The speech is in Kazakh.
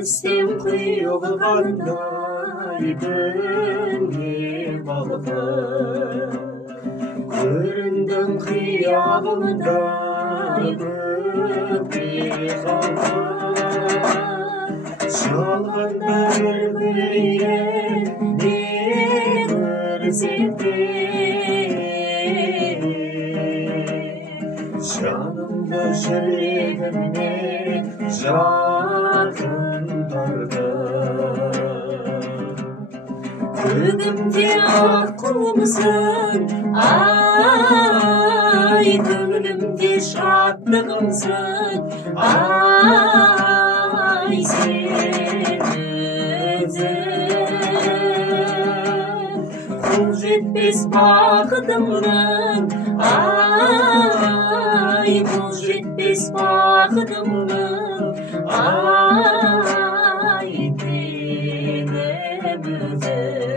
Көстен құйылғандай күнге балқып, көріндің қиялымда көкке қалқып, жалғанда бір күле не көрсек те, жанымда жүрегімде жақын барды. Көгімде ақ құлымсың, ай, көңілімде шаттығымсың, ай, сен өзің. Қол жетпес бақытымның, ай, қол жетпес бақытымның, ай, менің өзің.